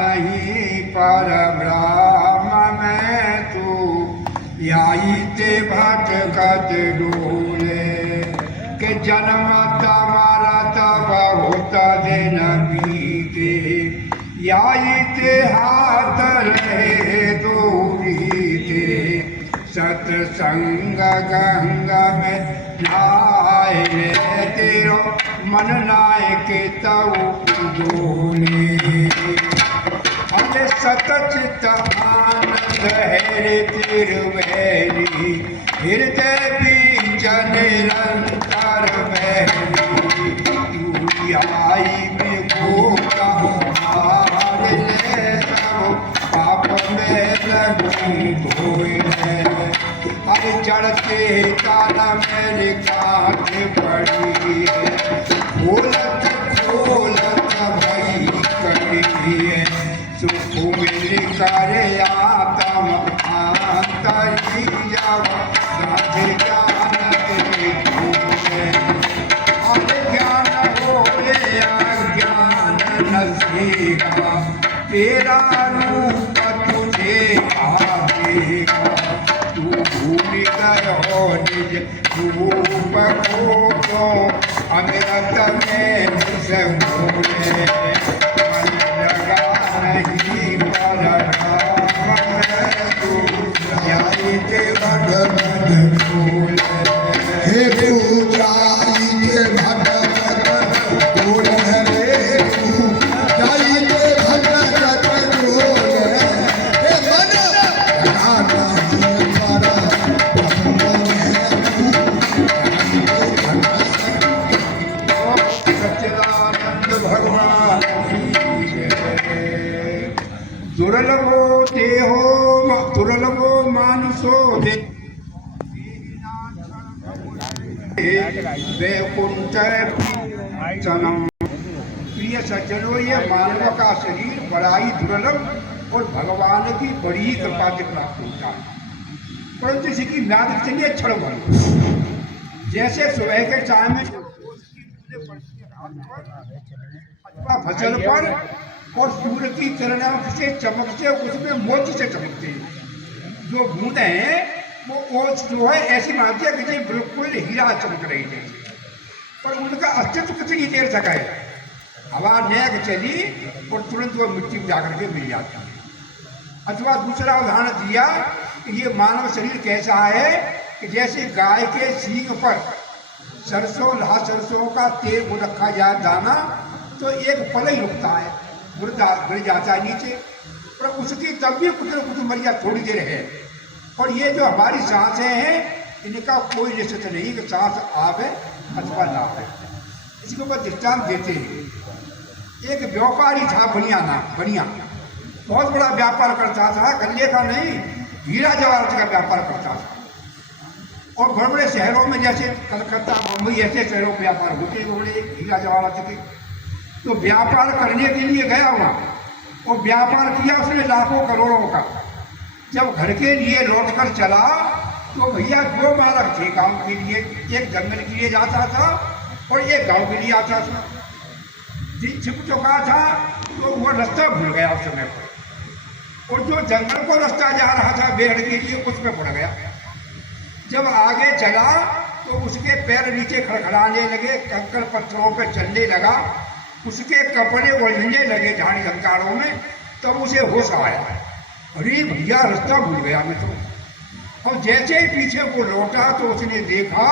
नहीं पर ब्रह्म में तू याई ते भटकत डोले के जन्म तुम्हारा तब होता दिन बीते याई ते हाथ रहे दूरी ते सत्संग गंगा में नहाए रे तेरो मन लाए के तऊ डोले अरे सतचित आनंद है रे तिरुवैली हृदय बीज निरंतर वैली तू आई में गोता हार ले सब पाप में लगूं धोए अरे जड़ते काला मेरे काट पड़ी है बोलत बोलत भई कड़ी है सुख मिल कर आत्म आंतरी जाव साधे ज्ञान के धूए अरे ज्ञान हो रे अज्ञान नसेगा तेरा रूप तुझे आवेगा तू भूमि करो निज रूप को अमृत में समूले मन लगा नहीं पर राम तू जाई के भगवत फूल हे तू जाई के भगवत फूल रे तू जाई के भगवत फूल हे मन लगा नहीं पर सच्चिदानंद भगवान दुर्लभो देहो दुर्लभो मानसो दे वैकुंठ चनम प्रिय सज्जनों ये मानव का शरीर बड़ा ही दुर्लभ और भगवान की बड़ी ही कृपा से प्राप्त होता है परंतु इसकी म्याद चलिए क्षण भर जैसे सुबह के टाइम में अथवा फसल पर और सूर्य की किरणों से चमक से उसमें मोती से चमकते हैं जो बूंदे हैं वो जो है ऐसी मानती है कि बिल्कुल हीरा चमक रही है पर उनका अस्तित्व कितनी देर तक है हवा नेक चली और तुरंत वो मिट्टी में जाकर के मिल जाती है अथवा दूसरा उदाहरण दिया कि ये मानव शरीर कैसा है कि जैसे गाय के सींग पर सरसों लाल सरसों का तेल को रखा जाए दाना तो एक पल ही रुकता है गिर जाता है नीचे पर उसकी तब भी कुछ न कुछ मरिया थोड़ी देर है और ये जो हमारी सांसें हैं इनका कोई निश्चित नहीं कि सांस आवे अथवा ना आवे इसके ऊपर दृष्टांत देते हैं एक व्यापारी था बनिया बहुत बड़ा व्यापार करता था गल्ले का नहीं हीरा जवाहरात का व्यापार करता था और बड़े बड़े शहरों में जैसे कलकत्ता मुंबई ऐसे शहरों में व्यापार होते बड़े हीरा जवाहरात के तो व्यापार करने के लिए गया वहाँ और व्यापार किया उसने लाखों करोड़ों का जब घर के लिए लौट कर चला तो भैया दो मालक थे गांव के लिए एक जंगल के लिए जाता था और एक गांव के लिए आता था छिप चुका था तो वो रास्ता भूल गया उस समय पर और जो जंगल को रास्ता जा रहा था बेहड़ के लिए उस पर पड़ गया जब आगे चला तो उसके पैर नीचे खड़खड़ाने लगे कंकड़ पत्थरों पर चलने लगा उसके कपड़े उलझने लगे झाड़ी झंकारों में तब उसे होश आया अरे भैया रास्ता भूल गया मैं तो और जैसे ही पीछे को लौटा तो उसने देखा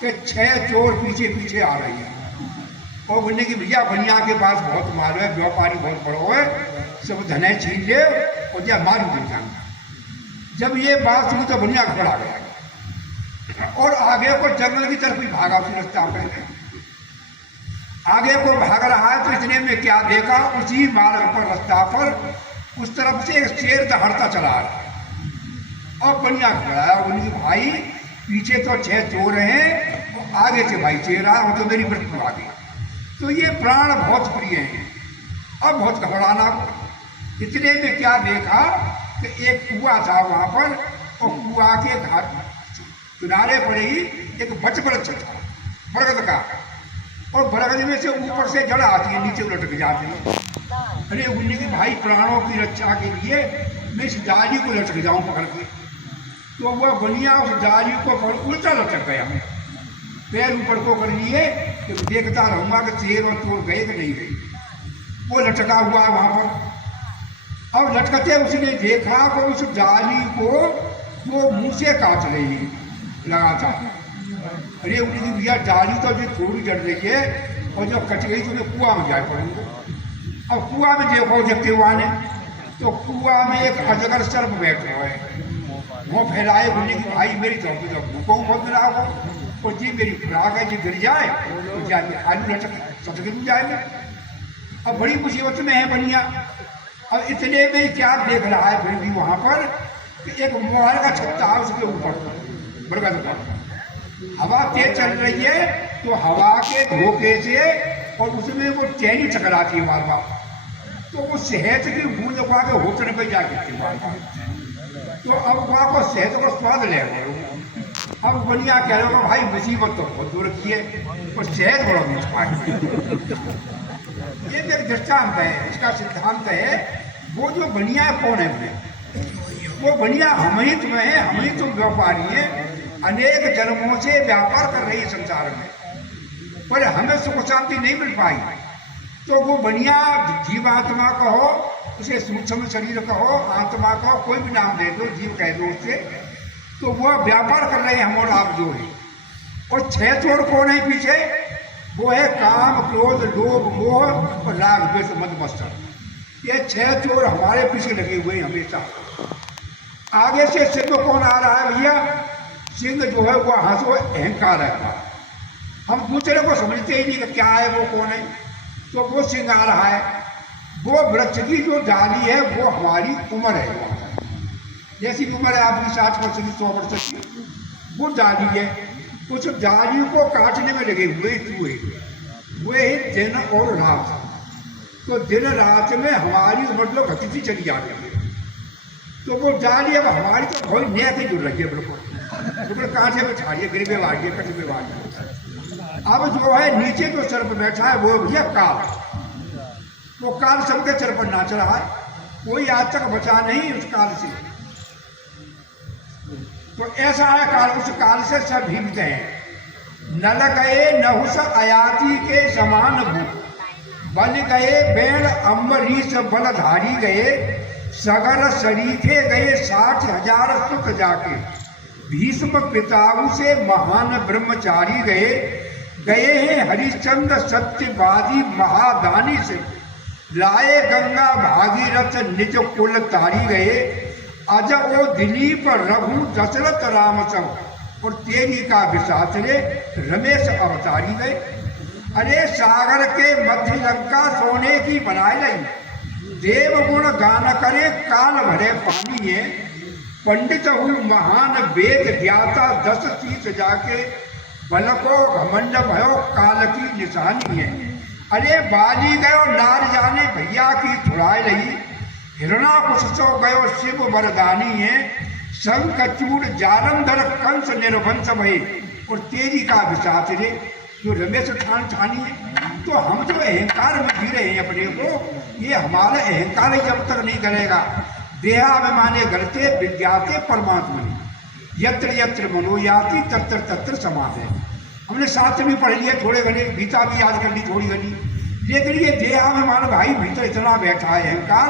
कि 6 चोर पीछे पीछे आ रही है और बोलने की भैया बनिया के पास बहुत माल है व्यापारी बहुत बड़ो है सब धने छीन ले और जब मारू दे जाऊंगा जब ये बात सुनी तो बनिया खड़ा गया और आगे को जंगल की तरफ ही भागा उस रास्ता पे आगे को भाग रहा है तो इतने में क्या देखा उसी मार्ग पर रास्ता पर उस तरफ से एक शेर दहाड़ता चला आ रहा है और बनिया खड़ा है उनकी भाई पीछे तो 6 चोर हैं और आगे से भाई शेर रहा वो तो मेरी मृत्यु आ गई तो ये प्राण बहुत प्रिय हैं अब बहुत घबराना इतने में क्या देखा कि एक कुआं था वहाँ पर और कुआं के घाट किनारे पर ही एक वृक्ष था बरगद का और बरगद में से ऊपर से जड़ आती है नीचे उलट के जाती है अरे उन्होंने कि भाई प्राणों की रक्षा के लिए मैं इस डाली को लटक जाऊं पकड़ के। तो वह बनिया उस डाली को पकड़ उल्टा लटक गया, पैर ऊपर को कर लिए कि देखता रहूंगा कि चेर और चोर गए कि नहीं गए। वो लटका हुआ है वहां पर। अब लटकते उसने देखा कि उस डाली को वो मुंह से काट रही लगा था। अरे उन्होंने भैया डाली तो जो थोड़ी जड़ रही है और जो कट गई तो मैं कुआं में जाए पड़ूंगा। अब कुआं में देखो देखते हुआ ने तो कुआं में एक अजगर सर्प बैठे हुए वो फैलाए बोले कि भाई मेरी तरफ तो भूखों मत ना हो और जी मेरी खुराक है जी गिर जाए तो जाके आलू लटक सटक जाएगा। अब बड़ी मुसीबत में है बनिया। अब इतने में क्या देख रहा है फिर भी वहां पर कि एक मोहर का छत्ता है उसके ऊपर बड़का दुकान हवा तेज चल रही है तो हवा के धोखे से और उसमें वो चैनी टकराती है बार बार तो वो शहद की बूंद पा के होटल पे जाके बार बार तो अब वहाँ को शहद को स्वाद ले अब बनिया कह रहे हो भाई मुसीबत तो बहुत दूर की है और शहद बड़ा मीठा। ये मेरा दृष्टांत है, इसका सिद्धांत है। वो जो बनिया कौन है वो बनिया हम ही तुम्हें है, हम ही तुम व्यापारी है, अनेक जन्मों से व्यापार कर रही है संसार में पर हमें सुख शांति नहीं मिल पाई। तो वो बनिया जीवात्मा कहो उसे सूक्ष्म शरीर कहो आत्मा कहो कोई भी नाम दे दो जीव कह दो उससे तो वह व्यापार कर रहे हैं हम और आप जो है। और छह चोर कौन है पीछे वो है काम क्रोध लोभ मोह और राग द्वेष मद मत्सर। ये छह चोर हमारे पीछे लगे हुए हैं हमेशा। आगे से सिंह कौन आ रहा है भैया? सिंह जो है वो हंसो अहंकार है। हम दूसरे को समझते ही नहीं कि क्या है वो कौन है। तो वो सिंह आ रहा है। वो वृक्ष की जो डाली है वो हमारी उम्र है, जैसी उम्र है आपकी 60 वर्ष की 100 वर्ष की वो डाली है। उस डाली को काटने में लगे हुए चूहे वे दिन और रात। तो दिन रात में हमारी उम्र लोग घटती चली जा रही है। तो वो डाली अब हमारी तो बहुत नया से जुड़ रही है बिल्कुल कांटे में छाड़िए गिरबे वाड़िए कटबे वाड़िए। अब जो है नीचे जो सर पर बैठा है वो भैया काल। वो काल सबके सर पर नाच रहा है, कोई आज तक बचा नहीं उस काल से। तो ऐसा है काल, उस काल से सब भीगते हैं। नल गए नहुस अयाति के समान भू बल गए बेण अम्बरीश बलधारी गए सगर शरीखे गए 60,000 सुख जाके भीष्म पिताऊ से महान ब्रह्मचारी गए गए हैं हरिश्चंद्र सत्यवादी महादानी से लाए गंगा भागीरथ निज कुल तारी गए अज ओ दिलीप रघु दशरथ राम सब और तेरी का विशाचरे रमेश अवतारी गए। अरे सागर के मध्य लंका सोने की बनाए लई देव गुण गान करे काल भरे पानी है पंडित हूँ महान वेद ज्ञाता 10 शीश जाके बल को घमंड भयो काल की निशानी है। अरे बाली गयो नार जाने भैया की छुड़ाए लई हिरणा कुछ सो गयो शिव वरदानी है शंखचूड़ जालंधर कंस निर्वंश भय और तेरी का विशाच रे जो रमेश ठान ठानी है। तो हम जो अहंकार में जी रहे हैं अपने को ये हमारा अहंकार ही जब तक नहीं करेगा देहाभिमाने गलते विज्ञाते परमात्मा यत्र यत्र मनोयाति तत्र तत्र समाधि। हमने शास्त्र भी पढ़ लिया थोड़े घने गीता भी याद कर ली थोड़ी घनी लेकिन ये देहाभिमान भाई भीतर इतना बैठा है अहंकार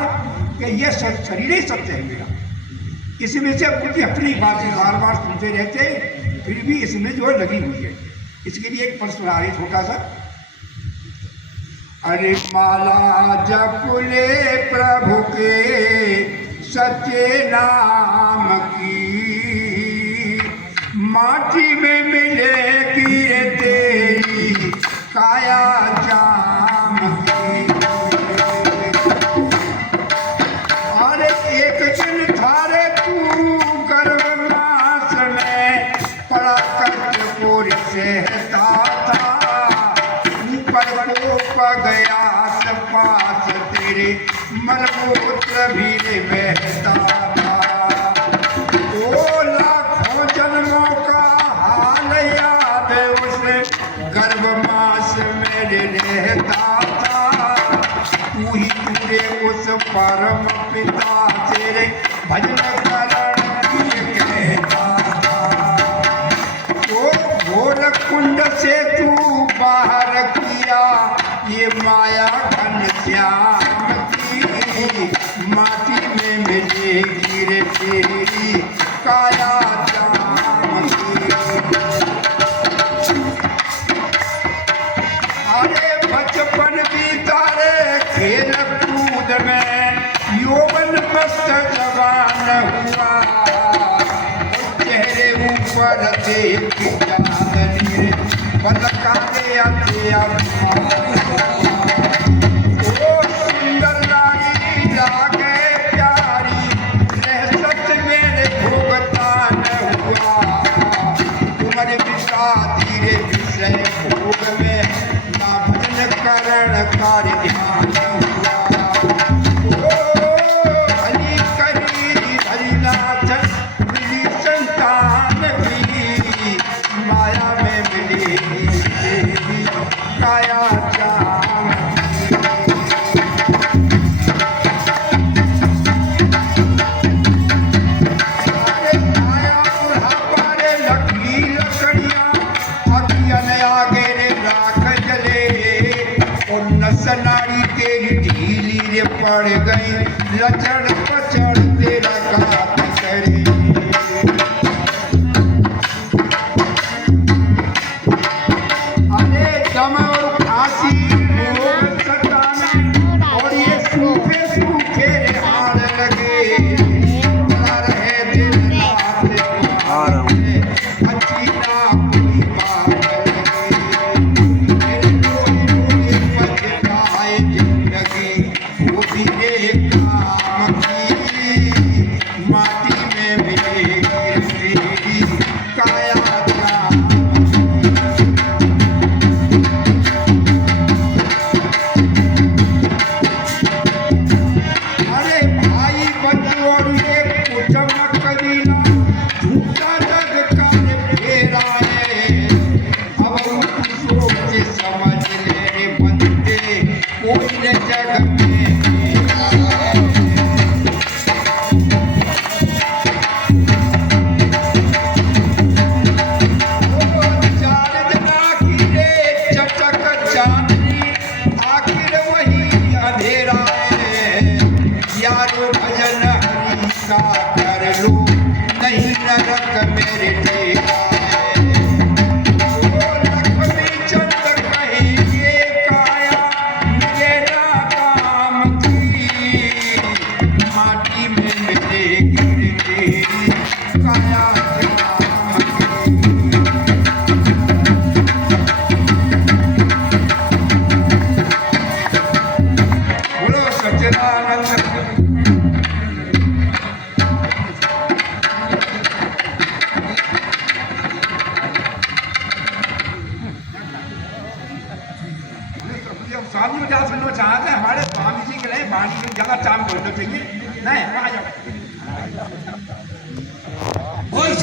कि ये शरीर ही सत्य है मेरा। इसमें से उनकी अपनी बातें बार बार सुनते रहते फिर भी इसमें जो है लगी हुई है। इसके लिए एक प्रश्न आ रही छोटा सा। अरे माला जपुले प्रभु के सच्चे नाम की माटी में मिलेगी रे तेरी काया जाम की। अरे एक दिन थारे तू गर्भ मास में पड़ा कर पूरी सहता था ऊपर को गया पास तेरे मलमूत्र भी बहता था। ओ लाखों जन्मों का हाल याद उसे गर्भ मास में रहता था तू ही पूरे परम पिता तेरे भजन करण की कहता। तो घोर कुंड से तू बाहर किया ये माया घनश्याम की, माटी में मिलेगी रे तेरी काया जाम की। अरे बचपन बीता रे खेल कूद में, यौवन मस्त जवान हुआ, चेहरे ऊपर देख चांदनी रे बलका दे आते ओ सुंदर लागी लागे प्यारी, रह सच मेरे भोगतान हुआ, तुम्हारे पिता धीरे विषय भोग में ना भजन करण कार्य ध्यान हुआ। ओ हरि करी हरिनाथ मिली संतान भी, माया में मिली देवी काया जाम की। अरे माया बुढ़ापा रे लकड़ी लकड़ियां, अभियन आगे रे राख जले, और नस नाड़ी तेरी ढीली रे पड़ गई, लचड़ पचड़ तेरा घात करे। अरे दम और फांसी रोग सताने, और ये सूखे सूखे रे हाड़ लगे, बना रहे दिन रात तुम्हारे, अच्छी ना कोई बात लगे। मेरे रोई रोई पछताए जिंदगी, वो भी एक काम की, माटी में मिलेगी तेरी काया जाम। अरे भाई बंधु और ये कुटुंब कबीला, झूठा जग का रे फेरा है, अब तू सोच समझ ले रे बंदे, कोई न जग में चार जना की रे चटक चांदनी, आखिर वही अंधेरा है, यारो भजन हरि का कर लो, नहीं नरक मेरे डेरा है। ओ लक्ष्मी चंद कहेंगे काया मेरा काम की, माटी में मिलेगी रे तेरी काया जाम की। बोलो सच्चिदानंद। स्वामी ज्यादा सुनना चाहते हैं, हमारे स्वामी जी के लिए वाणी में ज्यादा चाम बोलना चाहिए। नहीं आ जाओ।